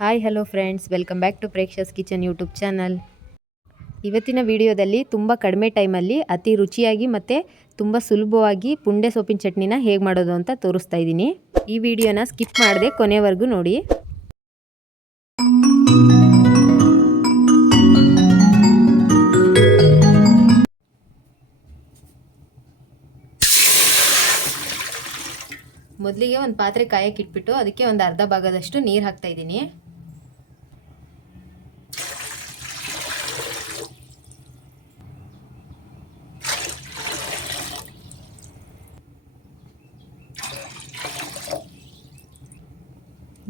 Hi hello friends, welcome back to Preksha's kitchen YouTube channel. ಇವತ್ತಿನ ವಿಡಿಯೋದಲ್ಲಿ ತುಂಬ ಕಡಿಮೆ ಟೈಮಲ್ಲಿ ಅತಿ ರುಚಿಯಾಗಿ ಮತ್ತು ತುಂಬ ಸುಲಭವಾಗಿ ಪುಂಡೆ ಸೊಪ್ಪಿನ ಚಟ್ನಿನ ಹೇಗೆ ಮಾಡೋದು ಅಂತ ತೋರಿಸ್ತಾ ಇದ್ದೀನಿ. ಈ ವಿಡಿಯೋನ ಸ್ಕಿಪ್ ಮಾಡದೆ ಕೊನೆವರೆಗೂ ನೋಡಿ. ಮೊದಲಿಗೆ ಒಂದು ಪಾತ್ರೆ ಕಾಯಕ್ಕೆ ಇಟ್ಬಿಟ್ಟು ಅದಕ್ಕೆ ಒಂದು ಅರ್ಧ ಭಾಗದಷ್ಟು ನೀರು ಹಾಕ್ತಾ ಇದ್ದೀನಿ.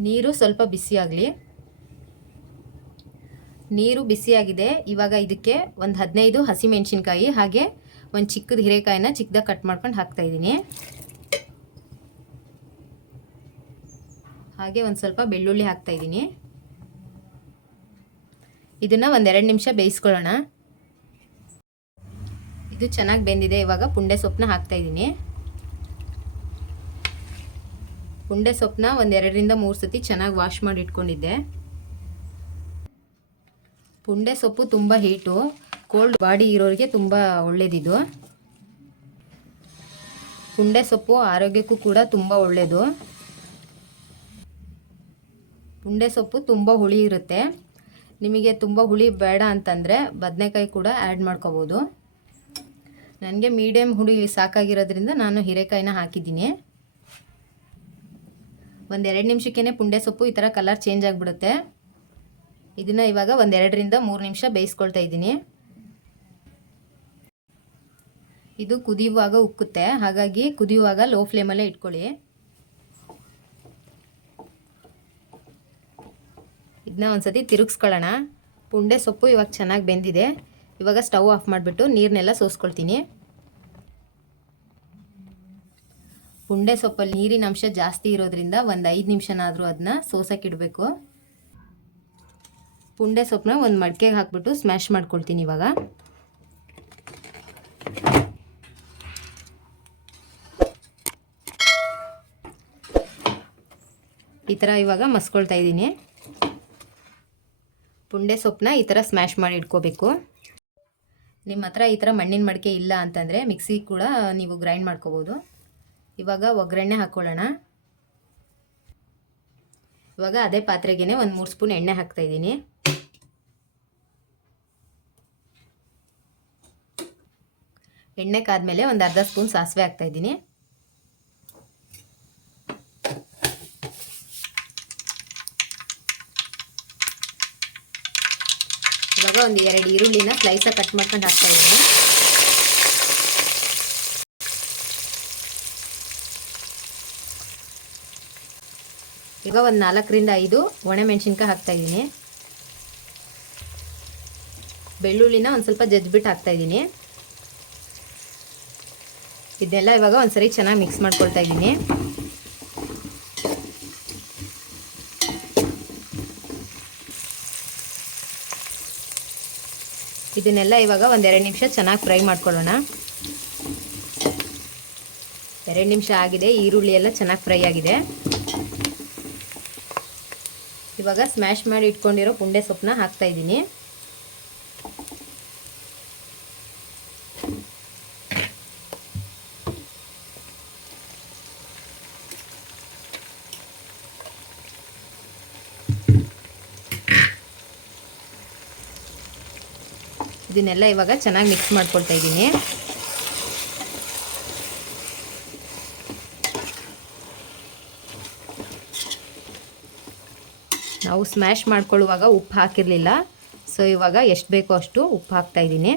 ನೀರು ಸ್ವಲ್ಪ ಬಿಸಿಯಾಗಲಿ. ನೀರು ಬಿಸಿಯಾಗಿದೆ. ಇವಾಗ ಇದಕ್ಕೆ ಒಂದು 15 ಹಸಿಮೆಣಸಿನ್ಕಾಯಿ ಹಾಗೆ ಒಂದು ಚಿಕ್ಕದ ಹೀರೆಕಾಯಿನ ಚಿಕ್ಕದಾಗಿ ಕಟ್ ಮಾಡ್ಕೊಂಡು ಹಾಕ್ತಾ ಇದ್ದೀನಿ. ಹಾಗೆ ಒಂದು ಸ್ವಲ್ಪ ಬೆಳ್ಳುಳ್ಳಿ ಹಾಕ್ತಾ ಇದ್ದೀನಿ. ಇದನ್ನ ಒಂದು 2 ನಿಮಿಷ ಬೇಯಿಸ್ಕೊಳ್ಳೋಣ. ಇದು ಚೆನ್ನಾಗಿ ಬೆಂದಿದೆ. ಇವಾಗ ಪುಂಡೆ ಸೊಪ್ಪನ್ನ ಹಾಕ್ತಾ ಇದ್ದೀನಿ. ಪುಂಡೆ ಸೊಪ್ಪನ್ನ ಒಂದು 2ರಿಂದ 3 ಸತಿ ಚೆನ್ನಾಗಿ ವಾಶ್ ಮಾಡಿ ಇಟ್ಕೊಂಡಿದ್ದೆ. ಪುಂಡೆ ಸೊಪ್ಪು ತುಂಬ ಹೀಟು, ಕೋಲ್ಡ್ ಬಾಡಿ ಇರೋರಿಗೆ ತುಂಬ ಒಳ್ಳೇದಿದು. ಪುಂಡೆ ಸೊಪ್ಪು ಆರೋಗ್ಯಕ್ಕೂ ಕೂಡ ತುಂಬ ಒಳ್ಳೆಯದು. ಪುಂಡೆ ಸೊಪ್ಪು ತುಂಬ ಹುಳಿ ಇರುತ್ತೆ. ನಿಮಗೆ ತುಂಬ ಹುಳಿ ಬೇಡ ಅಂತಂದರೆ ಬದನೆಕಾಯಿ ಕೂಡ ಆ್ಯಡ್ ಮಾಡ್ಕೋಬೋದು. ನನಗೆ ಮೀಡಿಯಮ್ ಹುಳಿ ಸಾಕಾಗಿರೋದ್ರಿಂದ ನಾನು ಹೀರೆಕಾಯಿನ ಹಾಕಿದ್ದೀನಿ. ಒಂದು 2 ನಿಮಿಷಕ್ಕೇ ಪುಂಡೆ ಸೊಪ್ಪು ಈ ಥರ ಕಲರ್ ಚೇಂಜ್ ಆಗಿಬಿಡುತ್ತೆ. ಇದನ್ನು ಇವಾಗ ಒಂದು 2ರಿಂದ 3 ನಿಮಿಷ ಬೇಯಿಸ್ಕೊಳ್ತಾ ಇದ್ದೀನಿ. ಇದು ಕುದಿಯುವಾಗ ಉಕ್ಕುತ್ತೆ, ಹಾಗಾಗಿ ಕುದಿಯುವಾಗ ಲೋ ಫ್ಲೇಮಲ್ಲೇ ಇಟ್ಕೊಳ್ಳಿ. ಇದನ್ನ ಒಂದ್ಸತಿ ತಿರುಗಿಸ್ಕೊಳ್ಳೋಣ. ಪುಂಡೆ ಸೊಪ್ಪು ಇವಾಗ ಚೆನ್ನಾಗಿ ಬೆಂದಿದೆ. ಇವಾಗ ಸ್ಟವ್ ಆಫ್ ಮಾಡಿಬಿಟ್ಟು ನೀರನ್ನೆಲ್ಲ ಸೋಸ್ಕೊಳ್ತೀನಿ. ಪುಂಡೆ ಸೊಪ್ಪಲ್ಲಿ ನೀರಿನ ಅಂಶ ಜಾಸ್ತಿ ಇರೋದ್ರಿಂದ ಒಂದು 5 ನಿಮಿಷನಾದರೂ ಅದನ್ನ ಸೋಸೋಕ್ಕಿಡಬೇಕು. ಪುಂಡೆ ಸೊಪ್ಪನ್ನ ಒಂದು ಮಡಿಕೆಗೆ ಹಾಕ್ಬಿಟ್ಟು ಸ್ಮ್ಯಾಶ್ ಮಾಡ್ಕೊಳ್ತೀನಿ. ಇವಾಗ ಈ ಥರ ಇವಾಗ ಮಸ್ಕೊಳ್ತಾ ಇದ್ದೀನಿ. ಪುಂಡೆ ಸೊಪ್ಪನ್ನ ಈ ಥರ ಸ್ಮ್ಯಾಶ್ ಮಾಡಿ ಇಟ್ಕೋಬೇಕು. ನಿಮ್ಮ ಹತ್ರ ಈ ಥರ ಮಣ್ಣಿನ ಮಡಿಕೆ ಇಲ್ಲ ಅಂತಂದರೆ ಮಿಕ್ಸಿ ಕೂಡ ನೀವು ಗ್ರೈಂಡ್ ಮಾಡ್ಕೋಬೋದು. ಇವಾಗ ಒಗ್ಗರಣೆ ಹಾಕ್ಕೊಳ್ಳೋಣ. ಇವಾಗ ಅದೇ ಪಾತ್ರೆಗೆ ಒಂದು 3 ಸ್ಪೂನ್ ಎಣ್ಣೆ ಹಾಕ್ತಾ ಇದ್ದೀನಿ. ಎಣ್ಣೆ ಕಾದ್ಮೇಲೆ ಒಂದು ಅರ್ಧ ಸ್ಪೂನ್ ಸಾಸಿವೆ ಹಾಕ್ತಾ ಇದ್ದೀನಿ. ಇವಾಗ ಒಂದು 2 ಈರುಳ್ಳಿನ ಸ್ಲೈಸಾಗಿ ಕಟ್ ಮಾಡ್ಕೊಂಡು ಹಾಕ್ತಾ ಇದ್ದೀನಿ. ಈಗ ಒಂದು 4ರಿಂದ 5 ಒಣಮೆಣಸಿನ್ಕಾಯಿ ಹಾಕ್ತಾ ಇದ್ದೀನಿ. ಬೆಳ್ಳುಳ್ಳಿನ ಒಂದು ಸ್ವಲ್ಪ ಜಜ್ಜಿಬಿಟ್ಟು ಹಾಕ್ತಾ ಇದ್ದೀನಿ. ಇದನ್ನೆಲ್ಲ ಇವಾಗ ಒಂದ್ಸರಿ ಚೆನ್ನಾಗಿ ಮಿಕ್ಸ್ ಮಾಡ್ಕೊಳ್ತಾ ಇದ್ದೀನಿ. ಇದನ್ನೆಲ್ಲ ಇವಾಗ ಒಂದು 2 ನಿಮಿಷ ಚೆನ್ನಾಗಿ ಫ್ರೈ ಮಾಡ್ಕೊಳ್ಳೋಣ. 2 ನಿಮಿಷ ಆಗಿದೆ. ಈರುಳ್ಳಿ ಎಲ್ಲ ಚೆನ್ನಾಗಿ ಫ್ರೈ ಆಗಿದೆ. ಇವಾಗ ಸ್ಮ್ಯಾಶ್ ಮಾಡಿ ಇಟ್ಕೊಂಡಿರೋ ಪುಂಡೆ ಸೊಪ್ಪನ್ನ ಹಾಕ್ತಾ ಇದ್ದೀನಿ. ಇದನ್ನೆಲ್ಲ ಇವಾಗ ಚೆನ್ನಾಗಿ ಮಿಕ್ಸ್ ಮಾಡ್ಕೊಳ್ತಾ ಇದ್ದೀನಿ. ನಾವು ಸ್ಮ್ಯಾಶ್ ಮಾಡ್ಕೊಳ್ಳುವಾಗ ಉಪ್ಪು ಹಾಕಿರಲಿಲ್ಲ, ಸೊ ಇವಾಗ ಎಷ್ಟು ಬೇಕೋ ಅಷ್ಟು ಉಪ್ಪು ಹಾಕ್ತಾ ಇದ್ದೀನಿ.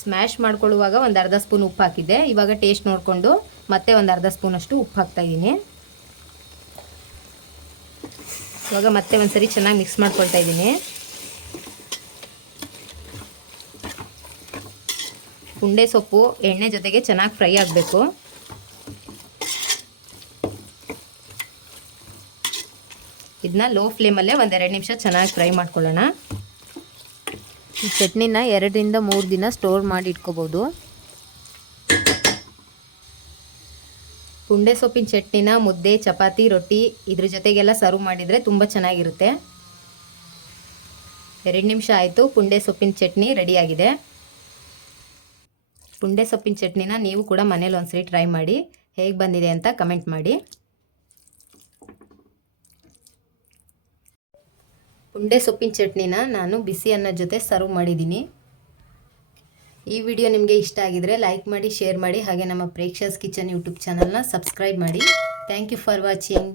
ಸ್ಮ್ಯಾಶ್ ಮಾಡ್ಕೊಳ್ಳುವಾಗ ಒಂದು ಅರ್ಧ ಸ್ಪೂನ್ ಉಪ್ಪು ಹಾಕಿದ್ದೆ. ಇವಾಗ ಟೇಸ್ಟ್ ನೋಡಿಕೊಂಡು ಮತ್ತೆ ಒಂದು ಅರ್ಧ ಸ್ಪೂನಷ್ಟು ಉಪ್ಪು ಹಾಕ್ತಾ ಇದ್ದೀನಿ. ಇವಾಗ ಮತ್ತೆ ಒಂದ್ಸರಿ ಚೆನ್ನಾಗಿ ಮಿಕ್ಸ್ ಮಾಡ್ಕೊಳ್ತಾ ಇದ್ದೀನಿ. ಪುಂಡೆ ಸೊಪ್ಪು ಎಣ್ಣೆ ಜೊತೆಗೆ ಚೆನ್ನಾಗಿ ಫ್ರೈ ಆಗಬೇಕು. ಇದನ್ನ ಲೋ ಫ್ಲೇಮಲ್ಲೇ ಒಂದು 2 ನಿಮಿಷ ಚೆನ್ನಾಗಿ ಫ್ರೈ ಮಾಡ್ಕೊಳ್ಳೋಣ. ಈ ಚಟ್ನಿನ 2ರಿಂದ 3 ದಿನ ಸ್ಟೋರ್ ಮಾಡಿ ಇಟ್ಕೋಬೋದು. ಪುಂಡೆ ಸೊಪ್ಪಿನ ಚಟ್ನಿನ ಮುದ್ದೆ, ಚಪಾತಿ, ರೊಟ್ಟಿ ಇದ್ರ ಜೊತೆಗೆಲ್ಲ ಸರ್ವ್ ಮಾಡಿದರೆ ತುಂಬ ಚೆನ್ನಾಗಿರುತ್ತೆ. 2 ನಿಮಿಷ ಆಯಿತು. ಪುಂಡೆ ಸೊಪ್ಪಿನ ಚಟ್ನಿ ರೆಡಿಯಾಗಿದೆ. ಪುಂಡೆ ಸೊಪ್ಪಿನ ಚಟ್ನಿನ ನೀವು ಕೂಡ ಮನೇಲಿ ಒಂದ್ಸರಿ ಟ್ರೈ ಮಾಡಿ, ಹೇಗೆ ಬಂದಿದೆ ಅಂತ ಕಮೆಂಟ್ ಮಾಡಿ. ಪುಂಡೆ ಸೊಪ್ಪಿನ ಚಟ್ನಿನ ನಾನು ಬಿಸಿ ಅನ್ನದ ಜೊತೆ ಸರ್ವ್ ಮಾಡಿದ್ದೀನಿ. ಈ ವಿಡಿಯೋ ನಿಮಗೆ ಇಷ್ಟ ಆಗಿದರೆ ಲೈಕ್ ಮಾಡಿ, ಶೇರ್ ಮಾಡಿ, ಹಾಗೆ ನಮ್ಮ ಪ್ರೇಕ್ಷಾಸ್ ಕಿಚನ್ ಯೂಟ್ಯೂಬ್ ಚಾನಲ್ನ ಸಬ್ಸ್ಕ್ರೈಬ್ ಮಾಡಿ. Thank you for watching.